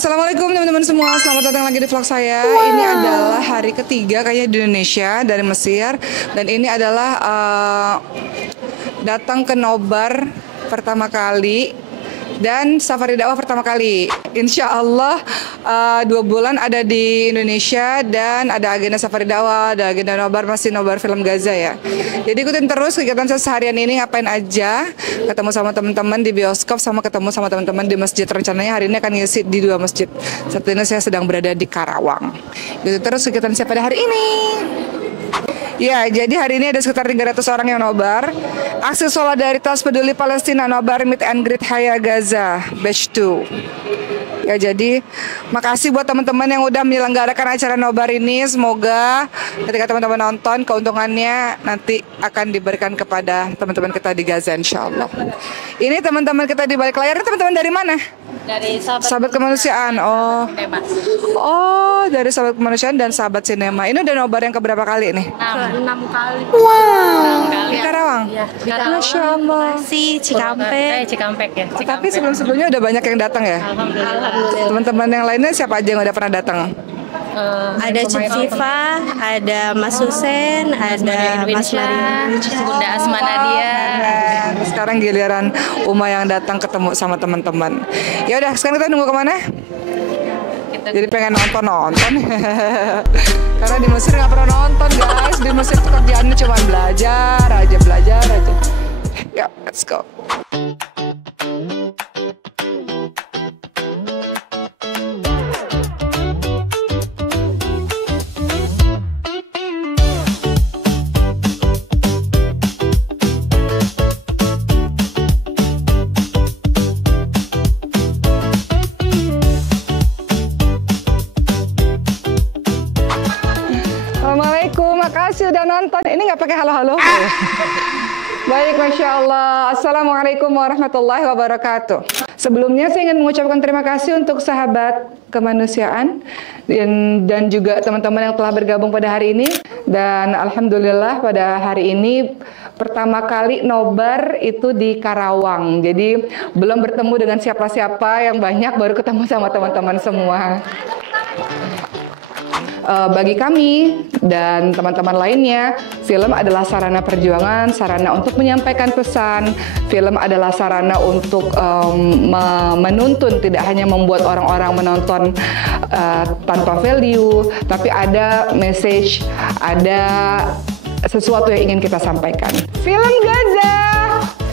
Assalamualaikum teman-teman semua, selamat datang lagi di vlog saya. Ini adalah hari ketiga kayaknya di Indonesia dari Mesir. Dan ini adalah datang ke Nobar pertama kali dan safari dakwah pertama kali. Insya Allah 2 bulan ada di Indonesia dan ada agenda safari dakwah, ada agenda nobar, masih nobar film Gaza ya. Jadi ikutin terus kegiatan saya seharian ini, ngapain aja, ketemu sama teman-teman di bioskop, sama ketemu sama teman-teman di masjid. Rencananya hari ini akan ngisi di 2 masjid. Saat ini saya sedang berada di Karawang. Ikutin terus kegiatan saya pada hari ini. Ya, jadi hari ini ada sekitar 300 orang yang nobar. Aksi solidaritas peduli Palestina nobar meet and greet Haya Gaza batch 2. Ya, jadi makasih buat teman-teman yang udah menyelenggarakan acara nobar ini. Semoga ketika teman-teman nonton, keuntungannya nanti akan diberikan kepada teman-teman kita di Gaza, insya Allah. Ini teman-teman kita di balik layar, teman-teman dari mana? Dari Sahabat Kemanusiaan. Oh, dari Sahabat Kemanusiaan dan Sahabat Sinema. Ini udah nobar yang keberapa kali nih? 6 kali. Wow, di Karawang? Iya, Masya Allah. Cikampek ya. Tapi sebelum-sebelumnya udah banyak yang datang ya? Alhamdulillah. Teman-teman yang lainnya siapa aja yang udah pernah datang? Ada Cik Siva, ada Mas Husen, ada Mas Maria, Bunda Asma Nadia. Dan sekarang giliran Uma yang datang ketemu sama teman-teman. Ya udah, sekarang kita nunggu kemana? Jadi pengen nonton. Karena di Mesir nggak pernah nonton guys. Di Mesir tuh kerjaannya cuma belajar aja. Ya, let's go. Assalamualaikum, makasih udah nonton. Ini nggak pakai halo-halo. Baik, Masya Allah. Assalamualaikum warahmatullahi wabarakatuh. Sebelumnya saya ingin mengucapkan terima kasih untuk Sahabat Kemanusiaan dan juga teman-teman yang telah bergabung pada hari ini. Dan Alhamdulillah pada hari ini pertama kali nobar itu di Karawang. Jadi belum bertemu dengan siapa-siapa yang banyak, baru ketemu sama teman-teman semua. Bagi kami dan teman-teman lainnya, film adalah sarana perjuangan, sarana untuk menyampaikan pesan. Film adalah sarana untuk menuntun, tidak hanya membuat orang-orang menonton tanpa value, tapi ada message, ada sesuatu yang ingin kita sampaikan. Film Gaza,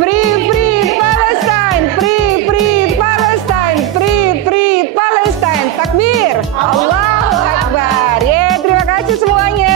Free Palestine, Free Palestine, Free Palestine, takbir, Allahu Akbar. Terima kasih semuanya.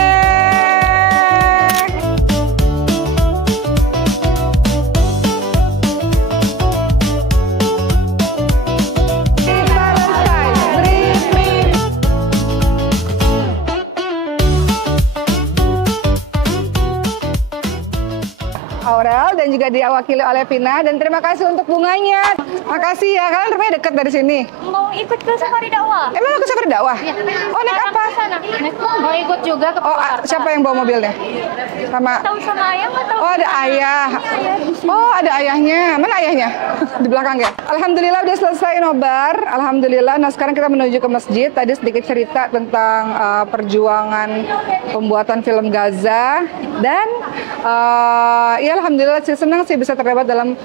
Aurel dan juga diwakili oleh Vina, dan terima kasih untuk bunganya. Makasih ya, kalian rumahnya dekat dari sini. Mau ikut ke safari dakwah? Emang mau ke safari dakwah? Ya. Oh, naik apa? Mau ikut juga ke Purwakarta. Siapa yang bawa mobilnya? Sama ayah atau? Oh, ada ayah. Oh, ada ayahnya. Mana ayahnya? Di belakang ya? Alhamdulillah udah selesai nobar. Alhamdulillah. Nah, sekarang kita menuju ke masjid. Tadi sedikit cerita tentang perjuangan pembuatan film Gaza. Dan ya alhamdulillah sih, senang sih bisa terlibat dalam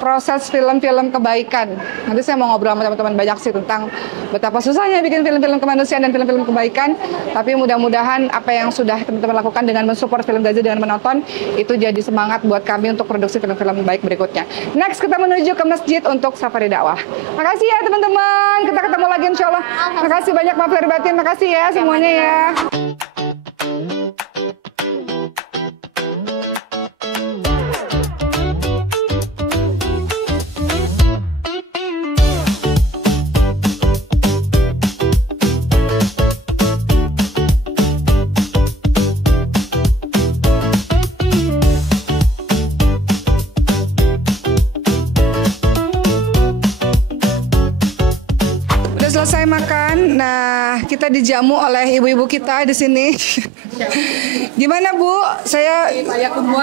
proses film-film kebaikan. Nanti saya mau ngobrol sama teman-teman banyak sih tentang betapa susahnya bikin film-film kemanusiaan dan film-film kebaikan. Tapi mudah-mudahan apa yang sudah teman-teman lakukan dengan mensupport film Gaza dengan menonton, itu jadi semangat buat kami untuk produksi film-film baik berikutnya. Next kita menuju ke masjid untuk safari dakwah. Makasih ya teman-teman. Kita ketemu lagi insya Allah. Makasih banyak, maaf lahir batin. Makasih ya semuanya ya. Selesai makan, nah kita dijamu oleh ibu-ibu kita di sini. Gimana Bu? Saya Payakumbuh.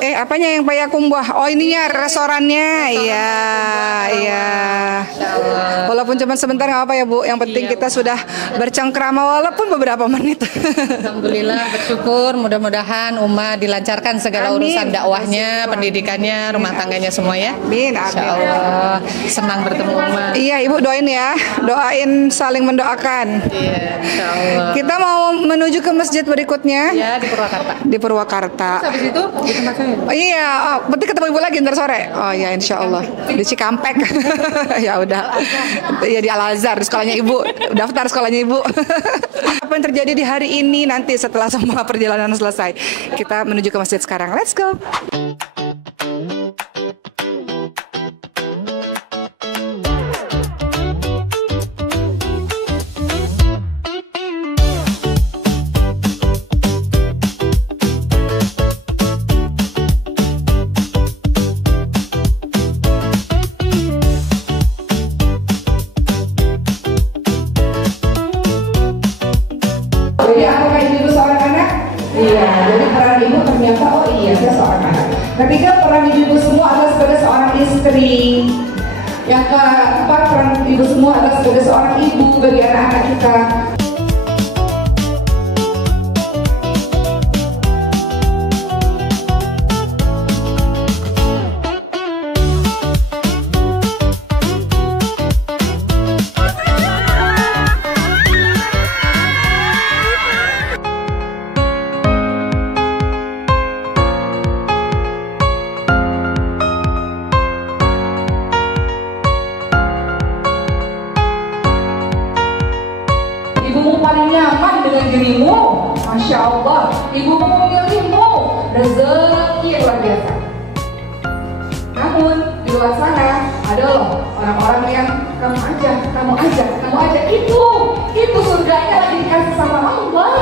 apanya yang Payakumbuh? Oh ininya restorannya. Iya, iya. Walaupun cuma sebentar nggak apa ya Bu. Yang penting kita sudah bercengkrama walaupun beberapa menit. Alhamdulillah bersyukur, mudah-mudahan Uma dilancarkan segala Amin. urusan dakwahnya, pendidikannya, rumah tangganya semua ya. Amin, Insya amin. Allah senang bertemu Uma. Iya Ibu doain ya, doain saling mendoakan. Iya, Insya Allah. Kita mau menuju ke masjid berikutnya Ya di Purwakarta. di Purwakarta. Habis itu di tempat saya. Oh, iya, berarti ketemu Ibu lagi ntar sore. Oh ya Insya Allah di Cikampek. Ya udah, ya di Al Azhar di sekolahnya Ibu, daftar sekolahnya Ibu. Apa yang terjadi di hari ini nanti setelah semua perjalanan selesai? Kita menuju ke masjid sekarang. Let's go. Jadi apakah ibu seorang anak? Iya, jadi peran ibu ternyata oh iya saya seorang anak. Ketiga, peran ibu semua adalah sebagai seorang istri. Yang keempat, peran ibu semua adalah sebagai seorang ibu bagi anak-anak kita. Ibumu paling nyaman dengan dirimu, Masya Allah. Ibumu memilihmu, rezeki yang luar biasa. Namun di luar sana ada loh orang-orang yang kamu aja, itu surganya lagi dikasih sama Allah.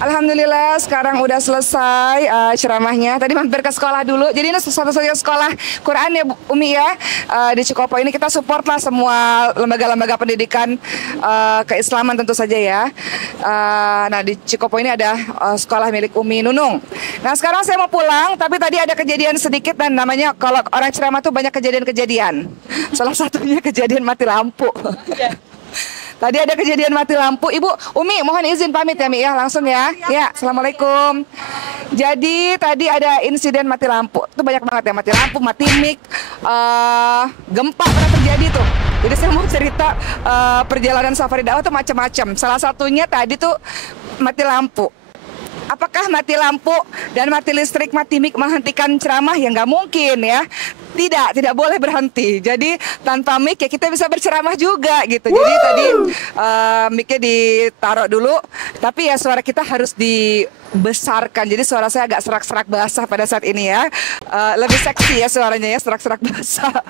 Alhamdulillah sekarang udah selesai ceramahnya. Tadi mampir ke sekolah dulu. Jadi ini satu-satunya sekolah Quran ya Bu Umi ya. Di Cikopo ini kita support lah semua lembaga-lembaga pendidikan keislaman tentu saja ya. Nah di Cikopo ini ada sekolah milik Umi Nunung. Nah sekarang saya mau pulang, tapi tadi ada kejadian sedikit dan namanya kalau orang ceramah tuh banyak kejadian-kejadian. Salah satunya kejadian mati lampu. Tadi ada kejadian mati lampu. Ibu, Umi mohon izin pamit ya Mi ya, langsung ya. Ya, Assalamualaikum. Jadi tadi ada insiden mati lampu. Itu banyak banget ya, mati lampu, mati mic, gempa pernah terjadi tuh. Jadi saya mau cerita perjalanan safari dakwah tuh macam-macam. Salah satunya tadi tuh mati lampu. Apakah mati lampu dan mati listrik, mati mic menghentikan ceramah? Ya nggak mungkin ya. Tidak boleh berhenti. Jadi tanpa mic ya kita bisa berceramah juga gitu. Jadi tadi mic-nya ditaruh dulu, tapi ya suara kita harus dibesarkan. Jadi suara saya agak serak-serak basah pada saat ini ya. Lebih seksi ya suaranya ya, serak-serak basah.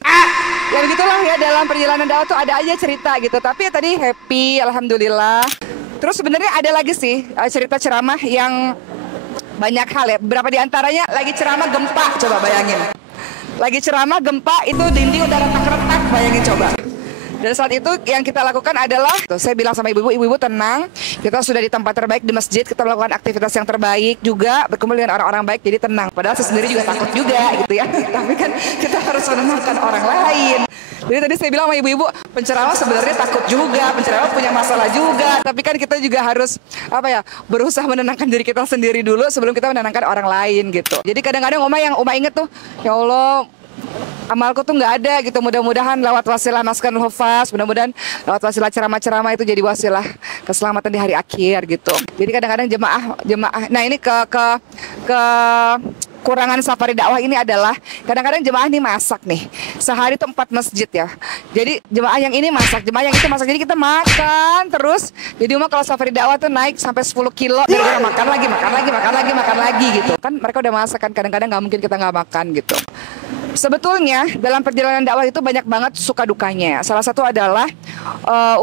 Ya begitulah ya, dalam perjalanan dakwah tuh ada aja cerita gitu. Tapi ya tadi happy, alhamdulillah. Terus sebenarnya ada lagi sih cerita ceramah yang banyak hal ya. Beberapa di antaranya lagi ceramah gempa, coba bayangin. Lagi ceramah gempa itu dinding udah retak-retak, bayangin coba. Dan saat itu yang kita lakukan adalah, saya bilang sama ibu-ibu tenang, kita sudah di tempat terbaik di masjid, kita melakukan aktivitas yang terbaik juga, berkumpul dengan orang-orang baik, jadi tenang. Padahal saya sendiri juga takut juga gitu ya, tapi kan kita harus menenangkan orang lain. Jadi tadi saya bilang sama ibu-ibu, penceramah sebenarnya takut juga, penceramah punya masalah juga, tapi kan kita juga harus berusaha menenangkan diri kita sendiri dulu sebelum kita menenangkan orang lain gitu. Jadi kadang-kadang Oma inget tuh, ya Allah, amalku tuh nggak ada gitu. Mudah-mudahan lewat wasilah maskanul hufaz, mudah-mudahan lewat wasilah ceramah-ceramah itu jadi wasilah keselamatan di hari akhir gitu. Jadi kadang-kadang jemaah, nah ini kurangan safari dakwah ini adalah kadang-kadang jemaah ini masak nih sehari itu 4 masjid ya. Jadi jemaah yang ini masak, jemaah yang itu masak, jadi kita makan terus. Jadi kalau safari dakwah tuh naik sampai 10 kilo gara-gara makan lagi gitu. Kan mereka udah masak kan, kadang-kadang nggak mungkin kita nggak makan gitu. Sebetulnya dalam perjalanan dakwah itu banyak banget suka dukanya. Salah satu adalah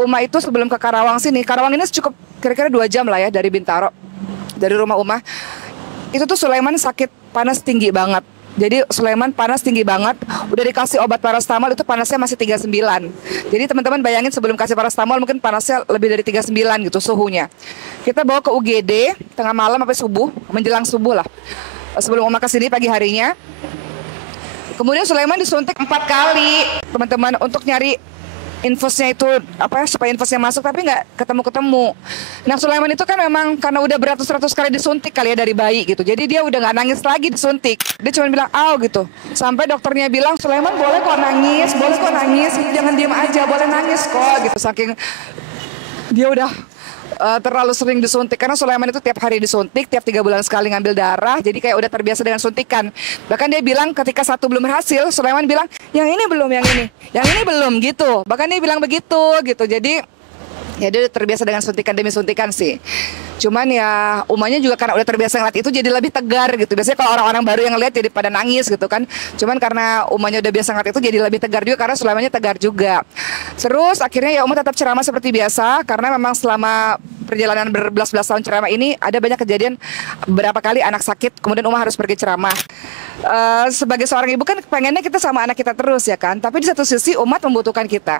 Uma itu sebelum ke Karawang sini. Karawang ini cukup kira-kira 2 jam lah ya dari Bintaro, dari rumah Uma. Itu tuh Sulaiman sakit panas tinggi banget. Jadi Sulaiman panas tinggi banget, udah dikasih obat paracetamol itu panasnya masih 39. Jadi teman-teman bayangin sebelum kasih paracetamol mungkin panasnya lebih dari 39 gitu suhunya. Kita bawa ke UGD tengah malam sampai subuh, menjelang subuh lah. Sebelum Uma kesini pagi harinya. Kemudian Sulaiman disuntik 4 kali, teman-teman, untuk nyari infusnya itu supaya infusnya masuk, tapi nggak ketemu. Nah Sulaiman itu kan memang karena udah beratus-ratus kali disuntik kali ya dari bayi gitu, jadi dia udah nggak nangis lagi disuntik, dia cuma bilang aw gitu, sampai dokternya bilang Sulaiman boleh kok nangis, jangan diam aja, boleh nangis kok gitu, saking dia udah terlalu sering disuntik, karena Sulaiman itu tiap hari disuntik, tiap 3 bulan sekali ngambil darah, jadi kayak udah terbiasa dengan suntikan. Bahkan dia bilang ketika 1 belum berhasil, Sulaiman bilang yang ini belum gitu. Bahkan dia bilang begitu gitu. Jadi ya dia udah terbiasa dengan suntikan demi suntikan sih. Cuman ya Umanya juga karena udah terbiasa ngeliat itu jadi lebih tegar gitu. Biasanya kalau orang-orang baru yang ngeliat jadi pada nangis gitu kan. Cuman karena Umanya udah biasa ngeliat itu jadi lebih tegar juga karena Sulaimannya tegar juga. Terus akhirnya ya Uma tetap ceramah seperti biasa karena memang selama perjalanan berbelas-belas tahun ceramah ini ada banyak kejadian beberapa kali anak sakit kemudian Uma harus pergi ceramah. Sebagai seorang ibu kan pengennya kita sama anak kita terus ya kan. Tapi di satu sisi umat membutuhkan kita.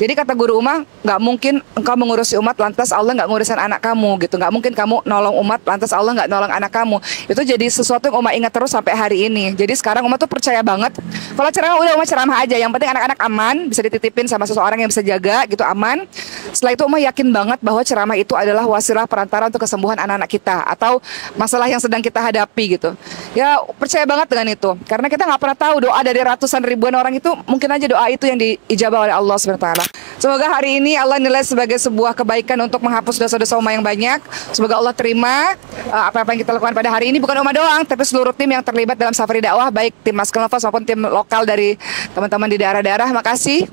Jadi kata guru Uma, nggak mungkin engkau mengurusi umat lantas Allah nggak ngurusin anak kamu gitu. Nggak mungkin kamu nolong umat lantas Allah nggak nolong anak kamu. Itu jadi sesuatu yang Uma ingat terus sampai hari ini. Jadi sekarang Uma tuh percaya banget kalau ceramah udah Uma ceramah aja, yang penting anak-anak aman, bisa dititipin sama seseorang yang bisa jaga gitu, aman. Setelah itu Uma yakin banget bahwa ceramah itu adalah wasilah perantara untuk kesembuhan anak-anak kita atau masalah yang sedang kita hadapi gitu. Ya percaya banget dengan itu karena kita nggak pernah tahu doa dari ratusan ribuan orang itu mungkin aja doa itu yang diijabah oleh Allah SWT. Semoga hari ini Allah nilai sebagai sebuah kebaikan untuk menghapus dosa-dosa Uma yang banyak. Semoga Allah terima apa-apa yang kita lakukan pada hari ini, bukan Uma doang, tapi seluruh tim yang terlibat dalam Safari Dakwah, baik tim Maskul Nafas maupun tim lokal dari teman-teman di daerah-daerah. Makasih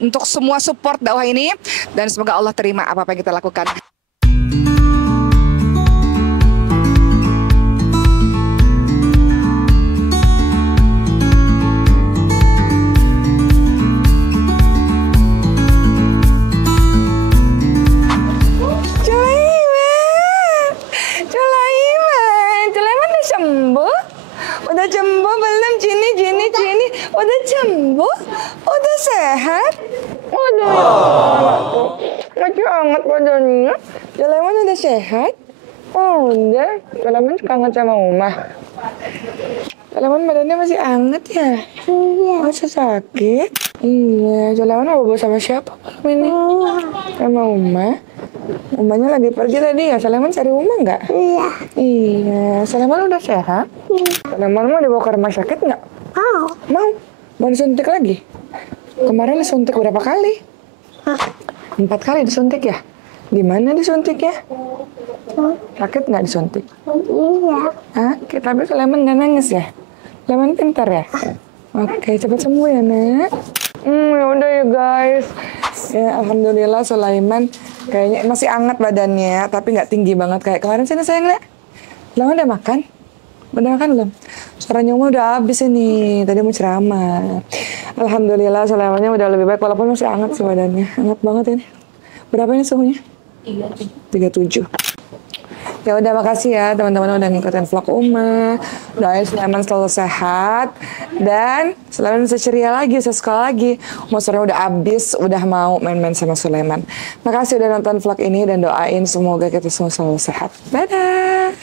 untuk semua support dakwah ini dan semoga Allah terima apa-apa yang kita lakukan. Udah sembuh belum Jini? Udah sembuh? Udah sehat? Udah. Masih hangat badannya. Sulaiman udah sehat? Oh, udah. Sulaiman kangen sama Uma. Sulaiman badannya masih hangat ya? Iya. Masih sakit? Iya. Sulaiman mau bawa sama siapa malam ini? Sama Uma. Umanya lagi pergi tadi ya, Sulaiman cari Uma nggak? Iya. Iya, Sulaiman udah sehat? Iya. Sulaiman mau dibawa ke rumah sakit nggak? Mau. Mau? Mau disuntik lagi? Kemarin disuntik berapa kali? 4 kali disuntik ya? Di mana disuntik ya? Sakit nggak disuntik? Iya. Hah? Tapi Sulaiman nggak nangis ya? Sulaiman pintar ya? Oke, cepat sembuh ya, Nak. Ya udah ya guys. Ya alhamdulillah Sulaiman kayaknya masih hangat badannya, tapi nggak tinggi banget kayak kemarin sih sayang. Nak, Sulaiman udah makan? Udah makan belum? Suaranya Uma udah habis ini, tadi mau ceramah. Alhamdulillah Sulaimannya udah lebih baik walaupun masih hangat sih badannya. Hangat banget ini. Berapa ini suhunya? 37. Ya udah, makasih ya teman-teman udah ngikutin vlog Uma. Doain Sulaiman selalu sehat dan Sulaiman bisa ceria lagi, bisa sekolah lagi. Uma udah habis, udah mau main-main sama Sulaiman. Makasih udah nonton vlog ini dan doain semoga kita semua selalu sehat. Dadah.